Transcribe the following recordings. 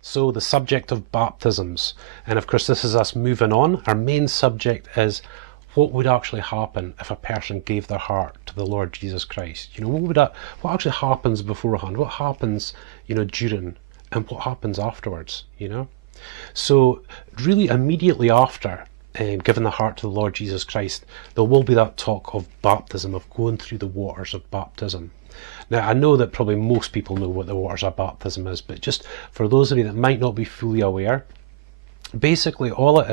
So the subject of baptisms, and of course this is us moving on. Our main subject is what would actually happen if a person gave their heart to the Lord Jesus Christ. What actually happens beforehand? What happens, during, and what happens afterwards? So really immediately after giving the heart to the Lord Jesus Christ, there will be that talk of baptism, of going through the waters of baptism. Now, I know that probably most people know what the waters of baptism is, but just for those of you that might not be fully aware, basically all it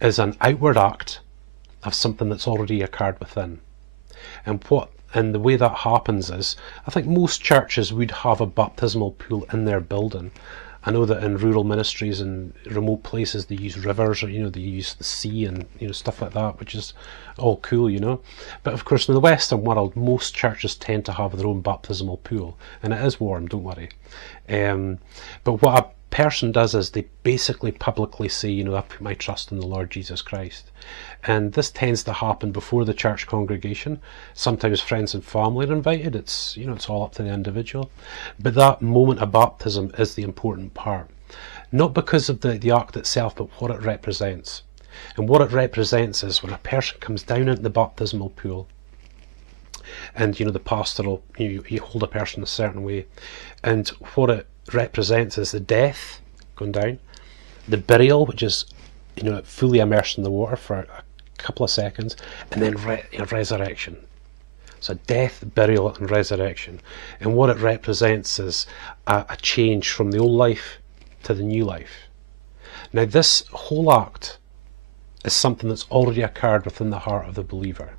is an outward act of something that's already occurred within. And the way that happens is, I think most churches would have a baptismal pool in their building. I know that in rural ministries and remote places they use rivers, or they use the sea and stuff like that, which is all cool. But of course in the Western world most churches tend to have their own baptismal pool, and it is warm, don't worry. But what a person does is they basically publicly say, I put my trust in the Lord Jesus Christ. And this tends to happen before the church congregation. Sometimes friends and family are invited. It's all up to the individual. But that moment of baptism is the important part. Not because of the act itself, but what it represents. And what it represents is when a person comes down into the baptismal pool, and the pastor will you hold a person a certain way, and what it represents is the death going down, the burial, which is fully immersed in the water for a couple of seconds, and then resurrection. So death, burial and resurrection. And what it represents is a change from the old life to the new life. Now this whole act is something that's already occurred within the heart of the believer.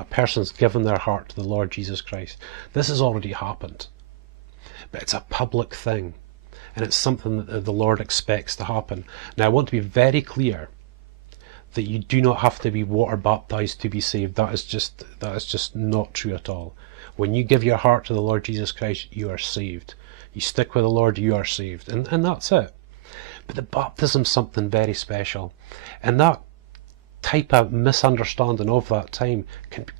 A person's given their heart to the Lord Jesus Christ. This has already happened. But it's a public thing, and it's something that the Lord expects to happen. Now I want to be very clear that you do not have to be water baptized to be saved. That is just not true at all. When you give your heart to the Lord Jesus Christ, you are saved. You stick with the Lord, you are saved, and that's it. But the baptism is something very special, and that type of misunderstanding of that time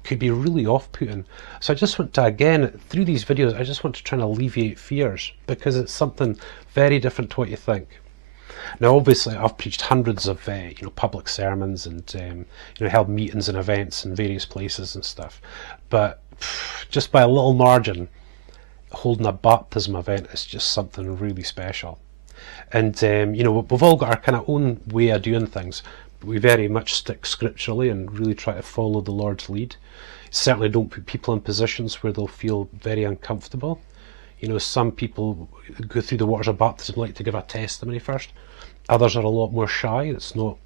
could be really off-putting. So I just want to, again, through these videos, I just want to try and alleviate fears, because it's something very different to what you think. Now obviously I've preached hundreds of public sermons and held meetings and events in various places and stuff, but just by a little margin, holding a baptism event is just something really special. And we've all got our kind of own way of doing things. We very much stick scripturally and really try to follow the Lord's lead. Certainly don't put people in positions where they'll feel very uncomfortable. Some people go through the waters of baptism like to give a testimony first. Others are a lot more shy. It's not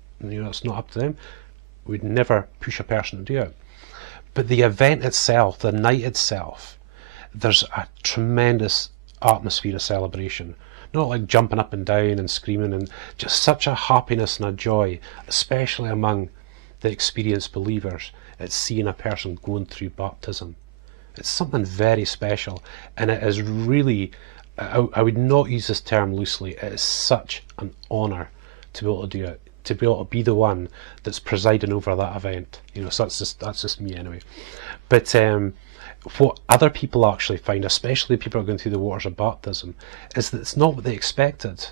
up to them. We'd never push a person to do it. But the event itself, the night itself, there's a tremendous atmosphere of celebration. Not like jumping up and down and screaming, and just such a happiness and a joy, especially among the experienced believers, at seeing a person going through baptism. It's something very special, and it is really, I would not use this term loosely, it is such an honour to be able to do it, to be able to be the one that's presiding over that event. So that's just me anyway. But what other people actually find, especially people who are going through the waters of baptism, is that it's not what they expected.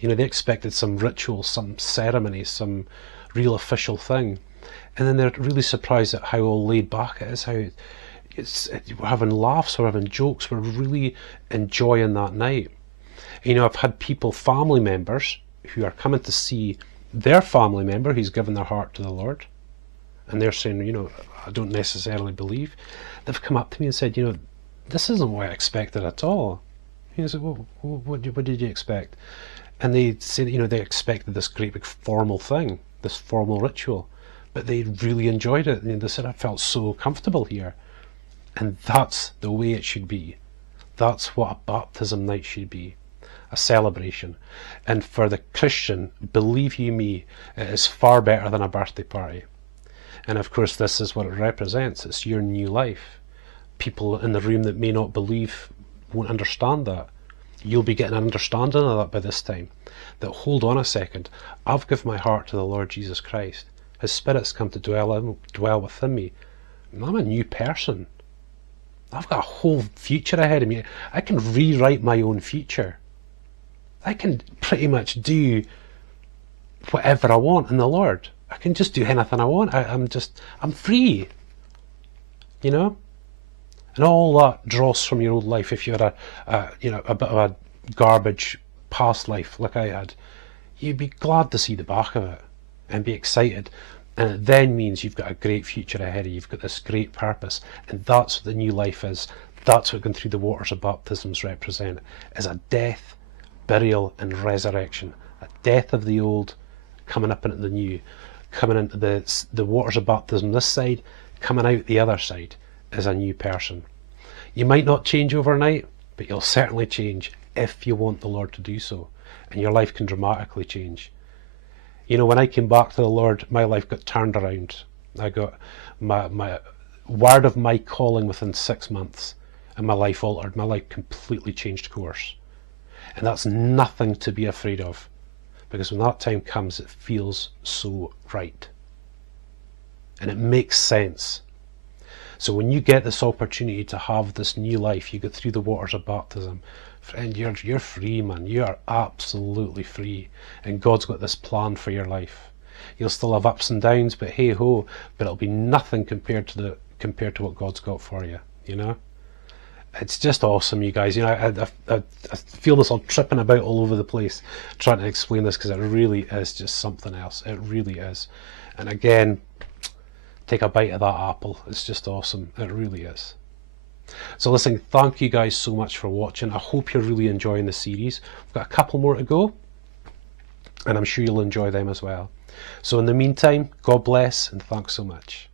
They expected some ritual, some ceremony, some real official thing, and then they're really surprised at how all laid back it is, how we're having laughs, we're having jokes, we're really enjoying that night. I've had people, family members, who are coming to see their family member who's given their heart to the Lord, and they're saying, I don't necessarily believe. They've come up to me and said, this isn't what I expected at all. I said, well, what did you expect? And they say that, they expected this great big formal thing, this formal ritual, but they really enjoyed it. They said, I felt so comfortable here. And that's the way it should be. That's what a baptism night should be, a celebration. And for the Christian, believe you me, it is far better than a birthday party. And of course this is what it represents. It's your new life. People in the room that may not believe won't understand that. You'll be getting an understanding of that by this time. That, hold on a second, I've given my heart to the Lord Jesus Christ. His Spirit's come to dwell within me. And I'm a new person. I've got a whole future ahead of me. I can rewrite my own future. I can pretty much do whatever I want in the Lord. I can just do anything I want. I'm free, you know? And all that dross from your old life, if you had a bit of a garbage past life like I had, you'd be glad to see the back of it and be excited. And it then means you've got a great future ahead of you. You've got this great purpose. And that's what the new life is. That's what going through the waters of baptisms represent, is a death, burial and resurrection. A death of the old, coming up into the new. Coming into the waters of baptism this side, coming out the other side as a new person. You might not change overnight, but you'll certainly change if you want the Lord to do so. And your life can dramatically change. You know, when I came back to the Lord, my life got turned around. I got my word of my calling within 6 months, and my life altered. My life completely changed course. And that's nothing to be afraid of, because when that time comes, it feels so right. And it makes sense. So when you get this opportunity to have this new life, you go through the waters of baptism, friend, you're free, man. You are absolutely free. And God's got this plan for your life. You'll still have ups and downs, but hey ho, but it'll be nothing compared to what God's got for you, you know? It's just awesome, you guys. You know, I feel this all tripping about all over the place trying to explain this, because it really is just something else. It really is. And again, take a bite of that apple. It's just awesome. It really is. So listen, thank you guys so much for watching. I hope you're really enjoying the series. We've got a couple more to go, and I'm sure you'll enjoy them as well. So in the meantime, God bless, and thanks so much.